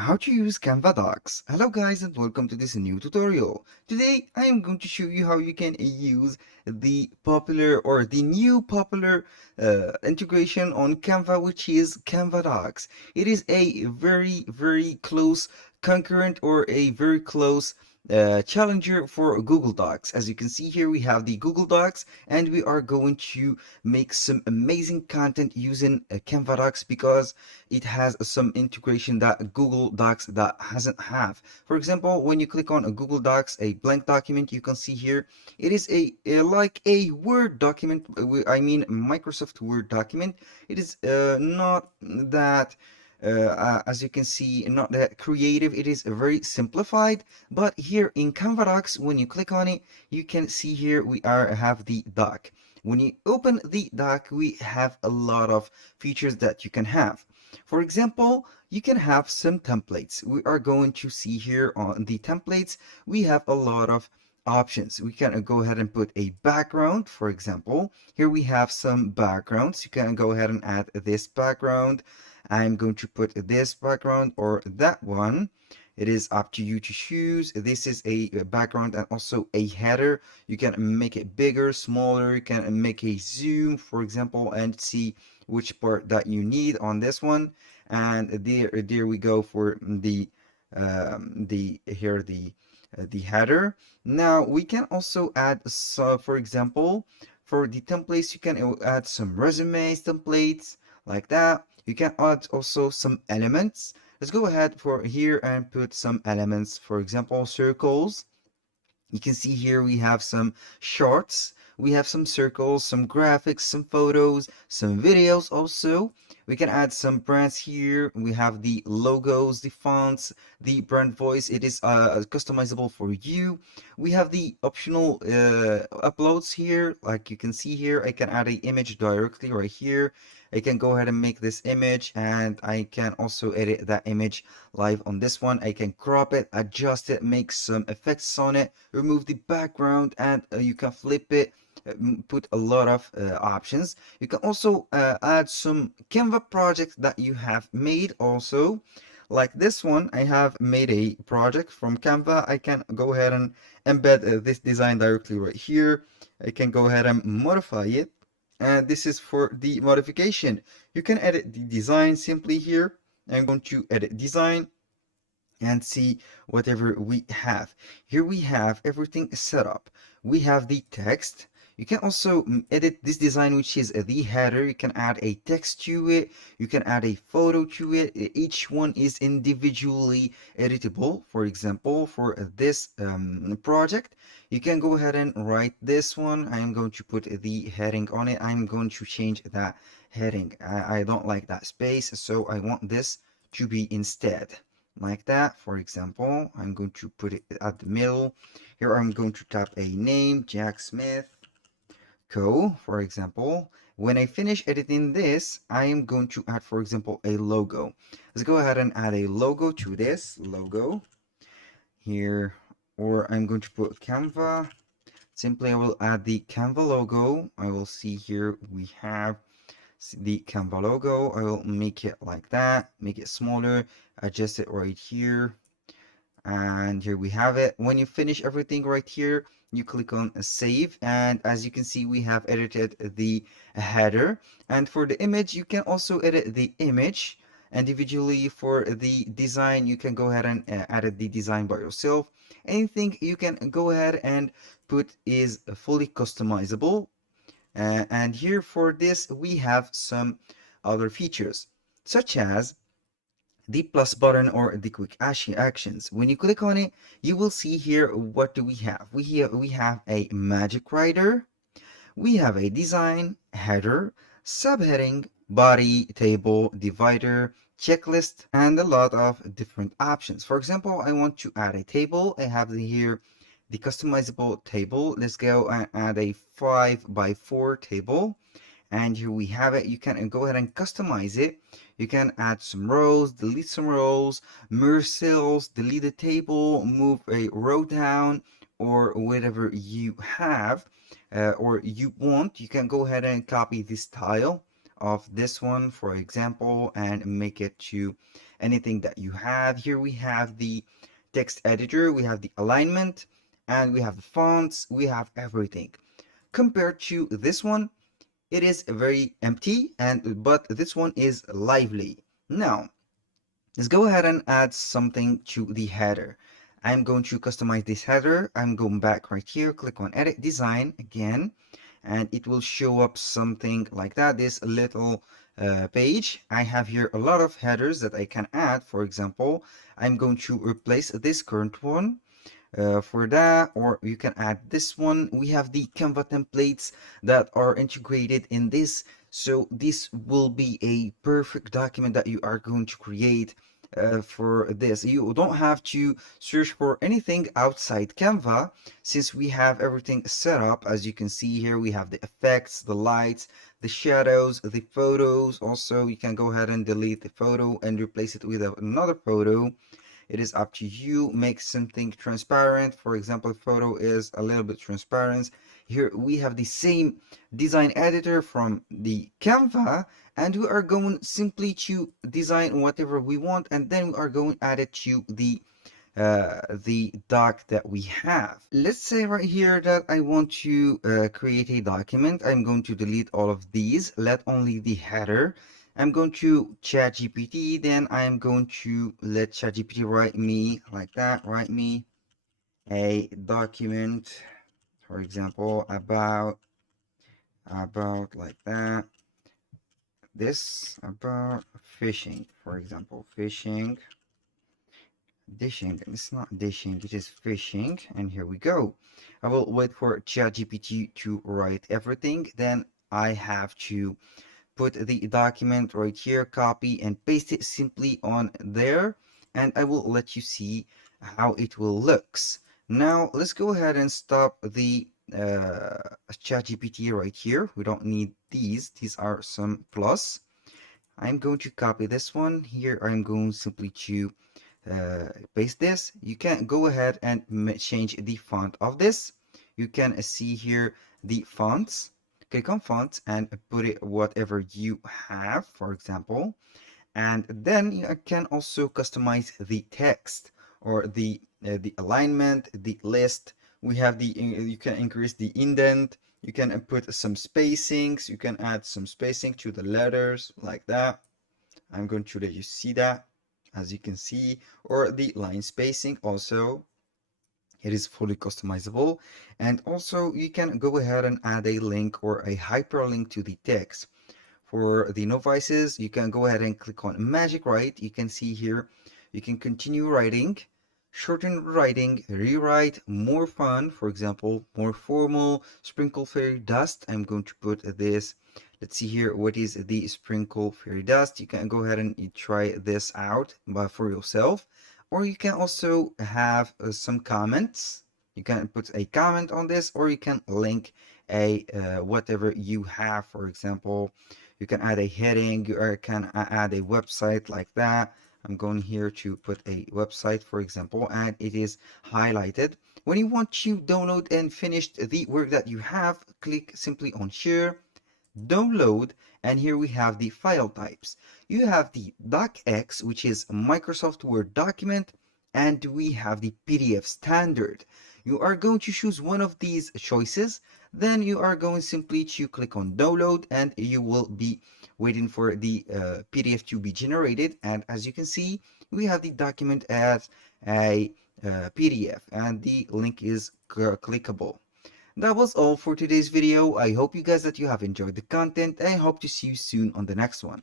How to use Canva Docs. Hello guys and welcome to this new tutorial. Today I am going to show you how you can use the popular or the new popular integration on Canva, which is Canva Docs. It is a very close concurrent or a very close challenger for Google Docs. As you can see here, we have the Google Docs and we are going to make some amazing content using Canva Docs because it has some integration that Google Docs that hasn't have. For example, when you click on a Google Docs, a blank document, you can see here it is like a Word document. I mean Microsoft Word document. It is not that as you can see, not that creative. It is very simplified, but here in Canva Docs, when you click on it, you can see here we have the doc. When you open the doc, we have a lot of features that you can have. For example, you can have some templates. We are going to see here on the templates, we have a lot of options. We can go ahead and put a background, for example. Here we have some backgrounds. You can go ahead and add this background. I'm going to put this background or that one. It is up to you to choose. This is a background and also a header. You can make it bigger, smaller. You can make a zoom, for example, and see which part that you need on this one. And there we go for the header. Now we can also add, so for example, for the templates, you can add some resumes templates like that. You can add also some elements. Let's go ahead for here and put some elements, for example, circles. You can see here we have some shorts, we have some circles, some graphics, some photos, some videos also. We can add some brands here. We have the logos, the fonts, the brand voice. It is customizable for you. We have the optional uploads here. Like you can see here, I can add an image directly right here. I can go ahead and make this image and I can also edit that image live on this one. I can crop it, adjust it, make some effects on it, remove the background, and you can flip it, put a lot of options. You can also add some Canva projects that you have made also. Like this one, I have made a project from Canva. I can go ahead and embed this design directly right here. I can go ahead and modify it. And this is for the modification. You can edit the design simply here. I'm going to edit design and see whatever we have. Here we have everything set up. We have the text. You can also edit this design, which is the header. You can add a text to it. You can add a photo to it. Each one is individually editable. For example, for this project, you can go ahead and write this one. I'm going to put the heading on it. I'm going to change that heading. I don't like that space, so I want this to be instead like that. For example, I'm going to put it at the middle. Here I'm going to type a name, Jack Smith Co, for example. When I finish editing this, I am going to add, for example, a logo. Let's go ahead and add a logo to this logo here, or I'm going to put Canva. Simply I will add the Canva logo. I will see here we have the Canva logo. I will make it like that, make it smaller, adjust it right here, and here we have it. When you finish everything right here, you click on save, and as you can see, we have edited the header. And for the image, you can also edit the image individually. For the design, you can go ahead and edit the design by yourself. Anything you can go ahead and put is fully customizable. And here for this, we have some other features, such as the plus button or the quick actions. When you click on it, you will see here what do we have. We have a magic writer, we have a design, header, subheading, body, table, divider, checklist, and a lot of different options. For example, I want to add a table. I have here the customizable table. Let's go and add a 5 by 4 table. And here we have it. You can go ahead and customize it. You can add some rows, delete some rows, merge cells, delete a table, move a row down, or whatever you have or you want. You can go ahead and copy the style of this one, for example, and make it to anything that you have. Here we have the text editor, we have the alignment, and we have the fonts, we have everything. Compared to this one, it is very empty, and but this one is lively. Now, let's go ahead and add something to the header. I'm going to customize this header. I'm going back right here, click on edit design again, and it will show up something like that, this little page. I have here a lot of headers that I can add. For example, I'm going to replace this current one for that, or you can add this one. We have the Canva templates that are integrated in this, so this will be a perfect document that you are going to create for this. You don't have to search for anything outside Canva, since we have everything set up. As you can see here, we have the effects, the lights, the shadows, the photos. Also, you can go ahead and delete the photo and replace it with another photo. It is up to you. Make something transparent. For example, photo is a little bit transparent. Here we have the same design editor from the Canva, and we are going simply to design whatever we want, and then we are going to add it to the doc that we have. Let's say right here that I want to create a document. I'm going to delete all of these, let only the header. I'm going to ChatGPT, then I'm going to let ChatGPT write me like that, write me a document, for example, about like that, this about fishing, for example, fishing, dishing. It's not dishing, it is fishing. And here we go. I will wait for ChatGPT to write everything. Then I have to put the document right here, copy and paste it simply on there, and I will let you see how it will looks. Now let's go ahead and stop the ChatGPT right here. We don't need these are some plus. I'm going to copy this one here. I'm going simply to paste this. You can go ahead and change the font of this. You can see here the fonts. Click on fonts and put it whatever you have, for example. And then you can also customize the text or the alignment, the list. We have the you can increase the indent. You can put some spacings. You can add some spacing to the letters like that. I'm going to let you see that, as you can see, or the line spacing also. It is fully customizable, and also you can go ahead and add a link or a hyperlink to the text. For the novices, you can go ahead and click on magic write. You can see here you can continue writing, shorten writing, rewrite, more fun, for example, more formal, sprinkle fairy dust. I'm going to put this. Let's see here, what is the sprinkle fairy dust? You can go ahead and try this out for yourself, or you can also have some comments. You can put a comment on this, or you can link a whatever you have. For example, you can add a heading, or can add a website like that. I'm going here to put a website, for example, and it is highlighted. When you want to download and finish the work that you have, click simply on share, download, and here we have the file types. You have the docx, which is a Microsoft Word document, and we have the PDF standard. You are going to choose one of these choices, then you are going simply to click on download, and you will be waiting for the PDF to be generated. And as you can see, we have the document as a PDF, and the link is clickable. That was all for today's video. I hope you guys that you have enjoyed the content, and I hope to see you soon on the next one.